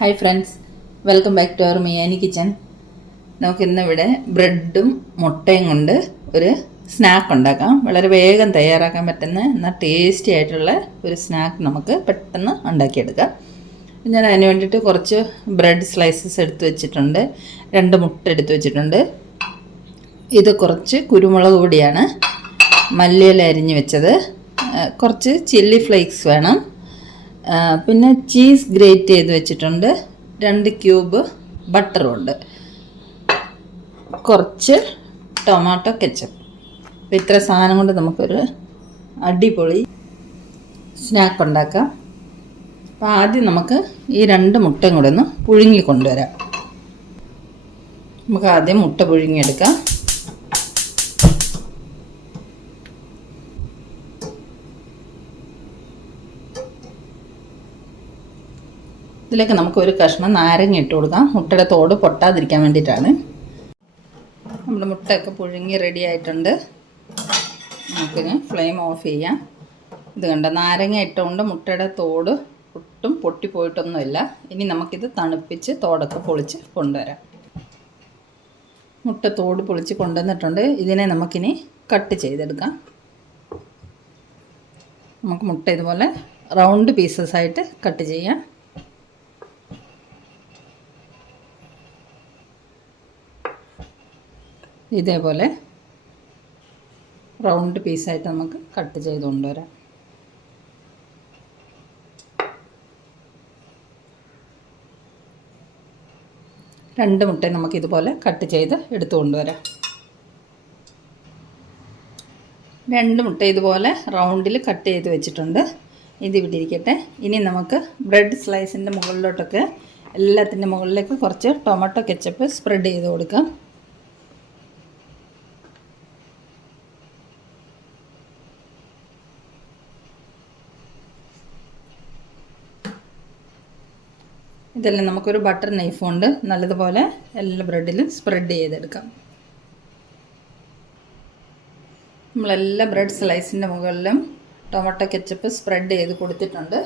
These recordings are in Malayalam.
Hi friends, welcome back to our മിയാനി കിച്ചൻ. നമുക്കിന്നിവിടെ ബ്രെഡും മുട്ടയും കൊണ്ട് ഒരു സ്നാക്ക് ഉണ്ടാക്കാം. വളരെ വേഗം തയ്യാറാക്കാൻ പറ്റുന്ന എന്നാൽ ടേസ്റ്റി ആയിട്ടുള്ള ഒരു സ്നാക്ക് നമുക്ക് പെട്ടെന്ന് ഉണ്ടാക്കിയെടുക്കാം. ഞാൻ അതിന് വേണ്ടിയിട്ട് കുറച്ച് ബ്രെഡ് സ്ലൈസസ് എടുത്ത് വെച്ചിട്ടുണ്ട്, 2 മുട്ട എടുത്ത് വെച്ചിട്ടുണ്ട്. ഇത് കുറച്ച് കുരുമുളക് പൊടിയാണ്, മല്ലിയില അരിഞ്ഞ് വെച്ചത്, കുറച്ച് ചില്ലി ഫ്ലേക്സ് വേണം, പിന്നെ ചീസ് ഗ്രേറ്റ് ചെയ്ത് വെച്ചിട്ടുണ്ട്, 2 ക്യൂബ് ബട്ടറും ഉണ്ട്, കുറച്ച് ടൊമാറ്റോ കെച്ചപ്പ്. അപ്പോൾ ഇത്ര സാധനം കൊണ്ട് നമുക്കൊരു അടിപൊളി സ്നാക്ക് ഉണ്ടാക്കാം. അപ്പോൾ ആദ്യം നമുക്ക് ഈ 2 മുട്ടയും കൂടെ ഒന്ന് പുഴുങ്ങി കൊണ്ടുവരാം. നമുക്ക് ആദ്യം മുട്ട പുഴുങ്ങിയെടുക്കാം. ഇതിലേക്ക് നമുക്ക് ഒരു കഷ്ണം നാരങ്ങ ഇട്ട് കൊടുക്കാം. മുട്ടയുടെ തോട് പൊട്ടാതിരിക്കാൻ വേണ്ടിയിട്ടാണ്. നമ്മുടെ മുട്ടയൊക്കെ പുഴുങ്ങി റെഡി ആയിട്ടുണ്ട്. നമുക്കിനി ഫ്ലെയിം ഓഫ് ചെയ്യാം. ഇത് കണ്ട നാരങ്ങ ഇട്ടുകൊണ്ട് മുട്ടയുടെ തോട് ഒട്ടും പൊട്ടിപ്പോയിട്ടൊന്നുമില്ല. ഇനി നമുക്കിത് തണുപ്പിച്ച് തോടൊക്കെ പൊളിച്ച് കൊണ്ടുവരാം. മുട്ട തോട് പൊളിച്ച് കൊണ്ടുവന്നിട്ടുണ്ട്. ഇതിനെ നമുക്കിനി കട്ട് ചെയ്തെടുക്കാം. നമുക്ക് മുട്ട ഇതുപോലെ റൗണ്ട് പീസസ് ആയിട്ട് കട്ട് ചെയ്യാം. ഇതേപോലെ റൗണ്ട് പീസായിട്ട് നമുക്ക് കട്ട് ചെയ്ത് കൊണ്ടുവരാം. രണ്ട് മുട്ട നമുക്ക് ഇതുപോലെ കട്ട് ചെയ്ത് എടുത്തു കൊണ്ടുവരാം. 2 മുട്ട ഇതുപോലെ റൗണ്ടിൽ കട്ട് ചെയ്ത് വെച്ചിട്ടുണ്ട്. ഇത് ഇവിടെ ഇരിക്കട്ടെ. ഇനി നമുക്ക് ബ്രെഡ് സ്ലൈസിൻ്റെ മുകളിലോട്ടൊക്കെ എല്ലാത്തിൻ്റെ മുകളിലേക്ക് കുറച്ച് ടൊമാറ്റോ കെച്ചപ്പ് സ്പ്രെഡ് ചെയ്ത് കൊടുക്കാം. ഇതെല്ലാം നമുക്കൊരു ബട്ടർ നൈഫ് കൊണ്ട് നല്ലതുപോലെ എല്ലാ ബ്രെഡിലും സ്പ്രെഡ് ചെയ്തെടുക്കാം. നമ്മളെല്ലാ ബ്രെഡ് സ്ലൈസിൻ്റെ മുകളിലും ടൊമാറ്റോ കെച്ചപ്പ് സ്പ്രെഡ് ചെയ്ത് കൊടുത്തിട്ടുണ്ട്.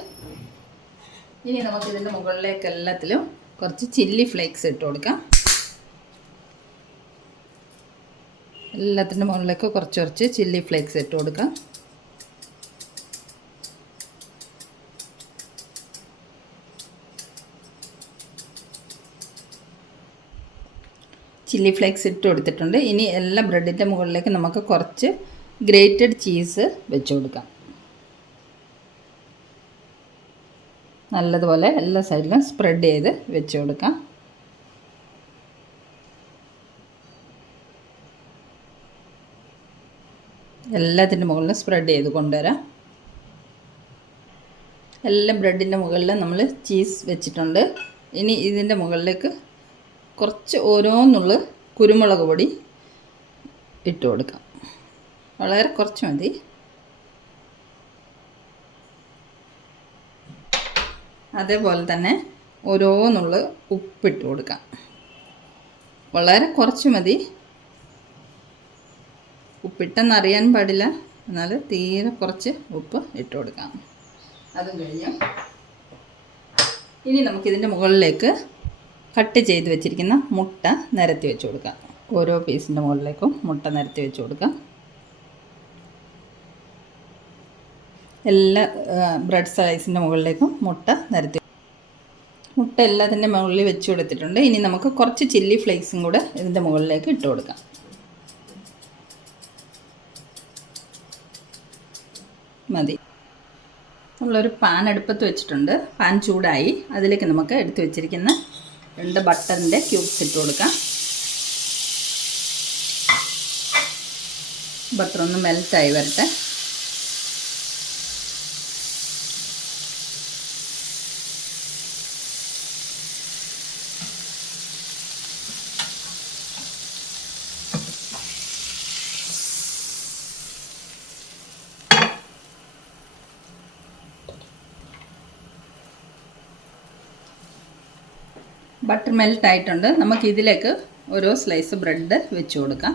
ഇനി നമുക്കിതിൻ്റെ മുകളിലേക്ക് എല്ലാത്തിലും കുറച്ച് ചില്ലി ഫ്ലേക്സ് ഇട്ട് കൊടുക്കാം. എല്ലാത്തിൻ്റെ മുകളിലേക്ക് കുറച്ച് ചില്ലി ഫ്ലേക്സ് ഇട്ട് കൊടുക്കാം. ചില്ലി ഫ്ലേക്സ് ഇട്ട് കൊടുത്തിട്ടുണ്ട്. ഇനി എല്ലാ ബ്രെഡിൻ്റെ മുകളിലേക്ക് നമുക്ക് കുറച്ച് ഗ്രേറ്റഡ് ചീസ് വെച്ച് കൊടുക്കാം. നല്ലതുപോലെ എല്ലാ സൈഡിലും സ്പ്രെഡ് ചെയ്ത് വെച്ച് കൊടുക്കാം. എല്ലാത്തിൻ്റെ മുകളിലും സ്പ്രെഡ് ചെയ്ത് കൊണ്ടുവരാം. എല്ലാ ബ്രെഡിൻ്റെ മുകളിലും നമ്മൾ ചീസ് വെച്ചിട്ടുണ്ട്. ഇനി ഇതിൻ്റെ മുകളിലേക്ക് കുറച്ച് ഓരോന്നുള്ള കുരുമുളക് പൊടി ഇട്ട് കൊടുക്കാം. വളരെ കുറച്ച് മതി. അതേപോലെ തന്നെ ഓരോന്നുള്ള ഉപ്പിട്ട് കൊടുക്കാം. വളരെ കുറച്ച് മതി. ഉപ്പിട്ടെന്നറിയാൻ പാടില്ല, എന്നാൽ തീരെ കുറച്ച് ഉപ്പ് ഇട്ട് കൊടുക്കാം. അതും കഴിഞ്ഞു. ഇനി നമുക്കിതിൻ്റെ മുകളിലേക്ക് കട്ട് ചെയ്ത് വെച്ചിരിക്കുന്ന മുട്ട നിരത്തി വെച്ച് കൊടുക്കാം. ഓരോ പീസിൻ്റെ മുകളിലേക്കും മുട്ട നിരത്തി വെച്ച് കൊടുക്കാം. എല്ലാ ബ്രെഡ് സ്ലൈസിൻ്റെ മുകളിലേക്കും മുട്ട നിരത്തി. മുട്ട എല്ലാത്തിൻ്റെ മുകളിൽ വെച്ച് കൊടുത്തിട്ടുണ്ട്. ഇനി നമുക്ക് കുറച്ച് ചില്ലി ഫ്ലേക്സും കൂടെ ഇതിൻ്റെ മുകളിലേക്ക് ഇട്ട് കൊടുക്കാം. മതി. നമ്മളൊരു പാൻ അടുപ്പത്ത് വെച്ചിട്ടുണ്ട്. പാൻ ചൂടായി. അതിലേക്ക് നമുക്ക് എടുത്ത് വെച്ചിരിക്കുന്ന 2 ബട്ടറിൻ്റെ ക്യൂബ്സ് ഇട്ട് കൊടുക്കാം. ബട്ടർ ഒന്ന് മെൽറ്റായി വരട്ടെ. ബട്ടർ മെൽറ്റ് ആയിട്ടുണ്ട്. നമുക്ക് ഇതിലേക്ക് ഓരോ സ്ലൈസ് ബ്രെഡ് വെച്ച് കൊടുക്കാം.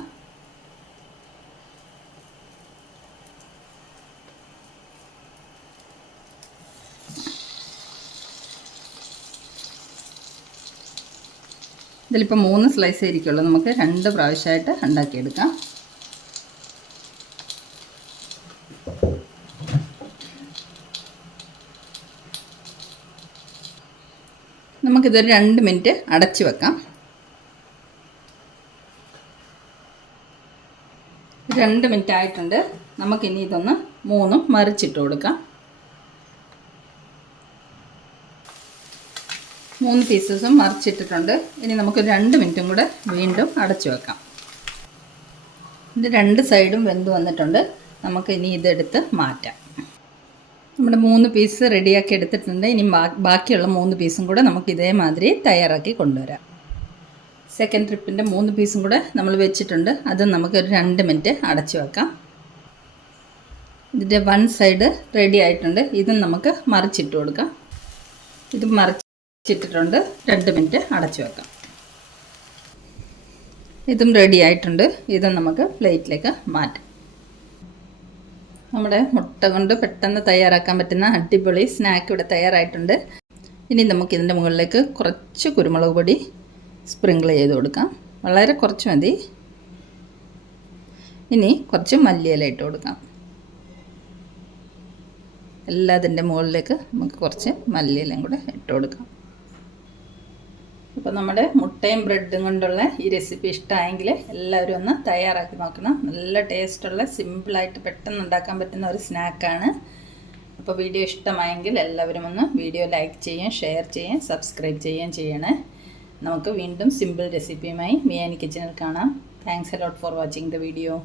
ഇതിലിപ്പോൾ 3 സ്ലൈസ് ആയിരിക്കുള്ളൂ, നമുക്ക് 2 പ്രാവശ്യമായിട്ട് ഉണ്ടാക്കിയെടുക്കാം. നമുക്കിതൊരു 2 മിനിറ്റ് അടച്ച് വെക്കാം. 2 മിനിറ്റ് ആയിട്ടുണ്ട്. നമുക്കിനി ഇതൊന്ന് 3 മറിച്ചിട്ട് കൊടുക്കാം. 3 പീസസും മറിച്ചിട്ടിട്ടുണ്ട്. ഇനി നമുക്ക് 2 മിനിറ്റും കൂടെ വീണ്ടും അടച്ചു വെക്കാം. ഇത് 2 സൈഡും വെന്ത് വന്നിട്ടുണ്ട്. നമുക്ക് ഇനി ഇതെടുത്ത് മാറ്റാം. നമ്മുടെ 3 പീസ് റെഡിയാക്കി എടുത്തിട്ടുണ്ട്. ഇനി ബാക്കിയുള്ള 3 പീസും കൂടെ നമുക്ക് ഇതേമാതിരി തയ്യാറാക്കി കൊണ്ടുവരാം. സെക്കൻഡ് ട്രിപ്പിൻ്റെ 3 പീസും കൂടെ നമ്മൾ വെച്ചിട്ടുണ്ട്. അത് നമുക്കൊരു 2 മിനിറ്റ് അടച്ചു വെക്കാം. ഇതിൻ്റെ 1 സൈഡ് റെഡി ആയിട്ടുണ്ട്. ഇതും നമുക്ക് മറിച്ചിട്ട് കൊടുക്കാം. ഇത് മറിച്ചിട്ടിട്ടുണ്ട്. 2 മിനിറ്റ് അടച്ചു വെക്കാം. ഇതും റെഡി ആയിട്ടുണ്ട്. ഇതും നമുക്ക് പ്ലേറ്റിലേക്ക് മാറ്റാം. നമ്മുടെ മുട്ട കൊണ്ട് പെട്ടെന്ന് തയ്യാറാക്കാൻ പറ്റുന്ന അടിപൊളി സ്നാക്ക് ഇവിടെ തയ്യാറായിട്ടുണ്ട്. ഇനി നമുക്കിതിൻ്റെ മുകളിലേക്ക് കുറച്ച് കുരുമുളക് പൊടി സ്പ്രിങ്കിൾ ചെയ്ത് കൊടുക്കാം. വളരെ കുറച്ച് മതി. ഇനി കുറച്ച് മല്ലിയില ഇട്ട് കൊടുക്കാം. എല്ലാത്തിൻ്റെ മുകളിലേക്ക് നമുക്ക് കുറച്ച് മല്ലിയിലയും കൂടെ ഇട്ട് കൊടുക്കാം. അപ്പോൾ നമ്മുടെ മുട്ടയും ബ്രെഡും കൊണ്ടുള്ള ഈ റെസിപ്പി ഇഷ്ടമായെങ്കിൽ എല്ലാവരും ഒന്ന് തയ്യാറാക്കി നോക്കണം. നല്ല ടേസ്റ്റുള്ള, സിമ്പിളായിട്ട് പെട്ടെന്ന് ഉണ്ടാക്കാൻ പറ്റുന്ന ഒരു സ്നാക്കാണ്. അപ്പോൾ വീഡിയോ ഇഷ്ടമായെങ്കിൽ എല്ലാവരും ഒന്ന് വീഡിയോ ലൈക്ക് ചെയ്യുകയും ഷെയർ ചെയ്യുകയും സബ്സ്ക്രൈബ് ചെയ്യുകയും ചെയ്യണേ. നമുക്ക് വീണ്ടും സിമ്പിൾ റെസിപ്പിയുമായി മിയാനി കിച്ചണിൽ കാണാം. Thanks a lot for watching the video.